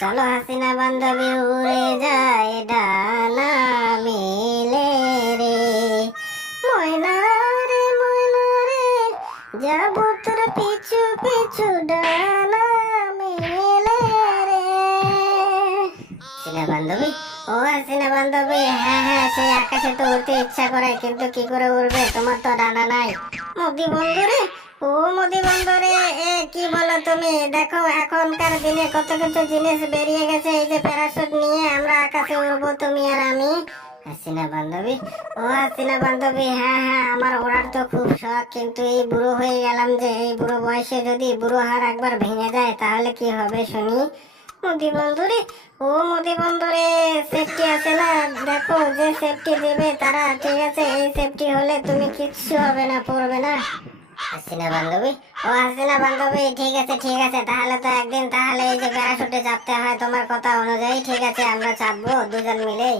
চলো হাসিনা বান্ধবী উড়ে যায় ডানা মেলে রে। ময়না রে ময়না রে যাব তোর পিছু পিছু ডানা মেলে রে। হাসিনা বান্ধবী? ও হাসিনা বান্ধবী হ্যাঁ হ্যাঁ সেই আকাশে তো উড়তে ইচ্ছা করে, কিন্তু কি করে উড়বে? তোমার তো ডানা নাই। মোদি বন্ধু ও মোদি বন্ধু তুমি, দেখো এখনকার দিনে কত কিছু জিনিস বেরিয়ে গেছে, এই যে প্যারাশুট নিয়ে আমরা আকাশে উড়বো তুমি আর আমি। হাসিনা বান্ধবী? ও হাসিনা বান্ধবী হ্যাঁ হ্যাঁ আমার ওড়ার তো খুব শখ, কিন্তু এই বুড়ো হয়ে গেলাম যে, এই বুড়ো বয়সে যদি বুড়ো হার একবার ভেঙে যায়, তাহলে কি হবে শুনি? মোদি বন্ধুরে, ও মোদি বন্ধুরে সেফটি আছে না? দেখো যে সেফটি দেবে তারা, ঠিক আছে, এই সেফটি হলে তুমি কিচ্ছু হবে না, পড়বে না। হাসিনা বান্ধবী? ও হাসিনা বান্ধবী, ঠিক আছে ঠিক আছে, তাহলে তো একদিন তাহলে এই যে প্যারাশুটে চাপতে হয়, তোমার কথা অনুযায়ী ঠিক আছে, আমরা চাপবো, দুজন মিলেই।